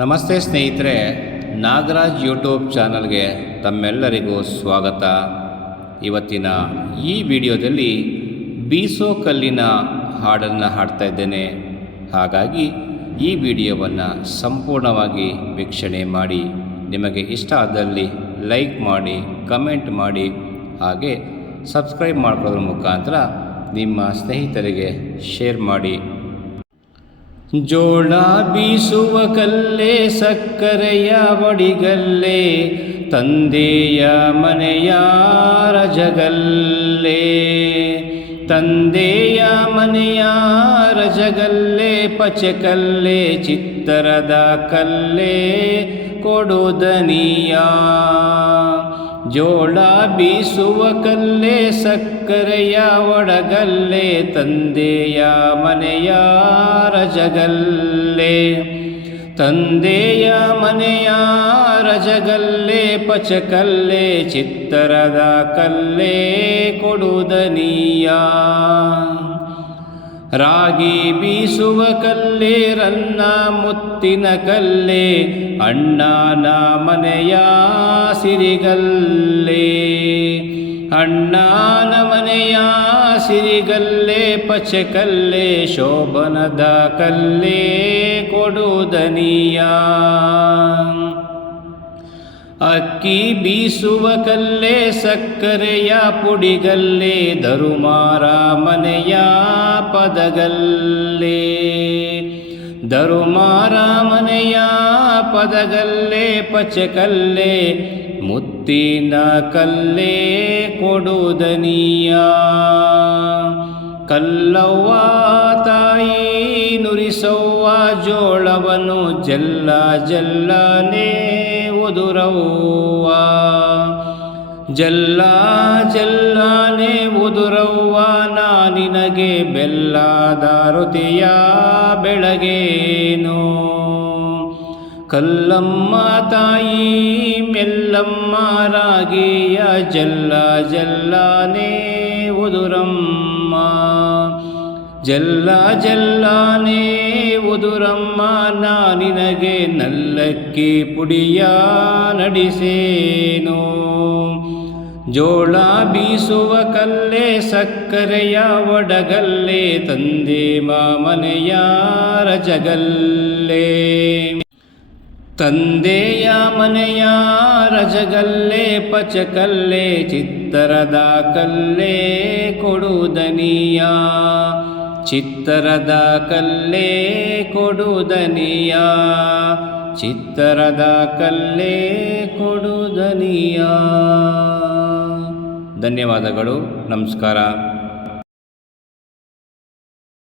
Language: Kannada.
ನಮಸ್ತೆ ಸ್ನೇಹಿತರೆ, ನಾಗರಾಜ್ ಯೂಟ್ಯೂಬ್ ಚಾನಲ್ಗೆ ತಮ್ಮೆಲ್ಲರಿಗೂ ಸ್ವಾಗತ. ಇವತ್ತಿನ ಈ ವಿಡಿಯೋದಲ್ಲಿ ಬೀಸೋ ಕಲ್ಲಿನ ಹಾಡನ್ನು ಹಾಡ್ತಾ ಇದ್ದೇನೆ. ಹಾಗಾಗಿ ಈ ವಿಡಿಯೋವನ್ನು ಸಂಪೂರ್ಣವಾಗಿ ವೀಕ್ಷಣೆ ಮಾಡಿ, ನಿಮಗೆ ಇಷ್ಟ ಆದಲ್ಲಿ ಲೈಕ್ ಮಾಡಿ, ಕಮೆಂಟ್ ಮಾಡಿ, ಹಾಗೆ ಸಬ್ಸ್ಕ್ರೈಬ್ ಮಾಡ್ಕೊಳ್ಳೋದ್ರ ಮುಖಾಂತರ ನಿಮ್ಮ ಸ್ನೇಹಿತರಿಗೆ ಶೇರ್ ಮಾಡಿ. ಜೋಳ ಬೀಸುವ ಕಲ್ಲೇ, ಸಕ್ಕರೆಯ ಬಡಿಗಲ್ಲೇ, ತಂದೆಯ ಮನೆಯಾರ ಜಗಲ್ಲೇ ತಂದೆಯ ಮನೆಯಾರ ರಜಗಲ್ಲೇ ಪಚಕಲ್ಲೇ ಚಿತ್ತರದ ಕಲ್ಲೇ ಕೊಡುದನಿಯ. ಜೋಳ ಬೀಸುವ ಕಲ್ಲೇ, ಸಕ್ಕರೆಯ ಒಡಗಲ್ಲೇ, ತಂದೆಯ ಮನೆಯ ರಜಗಲ್ಲೇ. ತಂದೆಯ ಮನೆಯ ರಜಗಲ್ಲೇ, ಪಚಕಲ್ಲೇ, ಚಿತ್ತರದ ಕಲ್ಲೇ ಕೊಡುದನಿಯ. ರಾಗಿ ಬೀಸುವ ಕಲ್ಲೇ, ರನ್ನ ಮುತ್ತಿನ ಕಲ್ಲೇ, ಅಣ್ಣನ ಮನೆಯ ಸಿರಿಗಲ್ಲೇ. ಅಣ್ಣನ ಮನೆಯ ಸಿರಿಗಲ್ಲೇ ಪಚಕಲ್ಲೇ ಶೋಭನದ ಕಲ್ಲೇ ಕೊಡುದನಿಯ. ಅಕ್ಕಿ ಬೀಸುವ ಕಲ್ಲೇ ಸಕ್ಕರೆಯ ಪುಡಿಗಲ್ಲೇ, ಧರುಮಾರ ಮನೆಯ ಪದಗಲ್ಲೇ. ಧರುಮಾರ ಮನೆಯ ಪದಗಲ್ಲೇ, ಪಚಕಲ್ಲೇ, ಮುತ್ತಿನ ಕಲ್ಲೇ ಕೊಡುದನಿಯ. ಕಲ್ಲವ್ವ ತಾಯಿ ನುರಿಸವ್ವ ಜೋಳವನು ಜಲ್ಲ ಜಲ್ಲನೇ ಉದುರವ್ವ. ಜಲ್ಲ ಜಲ್ಲನೆ ಉದುರವ್ವ, ನಾ ನಿನಗೆ ಬೆಲ್ಲದ ಋತಿಯ ಬೆಳಗೇನು. ಕಲ್ಲಮ್ಮ ತಾಯಿ ಮೆಲ್ಲಮ್ಮ ರಾಗಿಯ ಜಲ್ಲ ಜಲ್ಲನೆ ಉದುರಮ್ಮ. ಜಲ್ಲ ಜಲ್ಲಾನೇ ಉದುರಮ್ಮ, ನಾ ನಿನಗೆ ನಲ್ಲಕ್ಕಿ ಪುಡಿಯ ನಡಿಸೇನು. ಜೋಳ ಬೀಸುವ ಕಲ್ಲೆ, ಸಕ್ಕರೆಯ ಒಡಗಲ್ಲೇ, ತಂದೆ ಮಾಮನೆಯ ರಜಗಲ್ಲೇ. ತಂದೆಯ ಮನೆಯ ರಜಗಲ್ಲೇ ಪಚಕಲ್ಲೆ ಚಿತ್ತರದ ಕಲ್ಲೇ ಕೊಡುದನಿಯ. ಚಿತ್ತರದ ಕಲ್ಲೇ ಕೊಡುದನಿಯ. ಚಿತ್ತರದ ಕಲ್ಲೇ ಕೊಡುದನಿಯ. ಧನ್ಯವಾದಗಳು. ನಮಸ್ಕಾರ.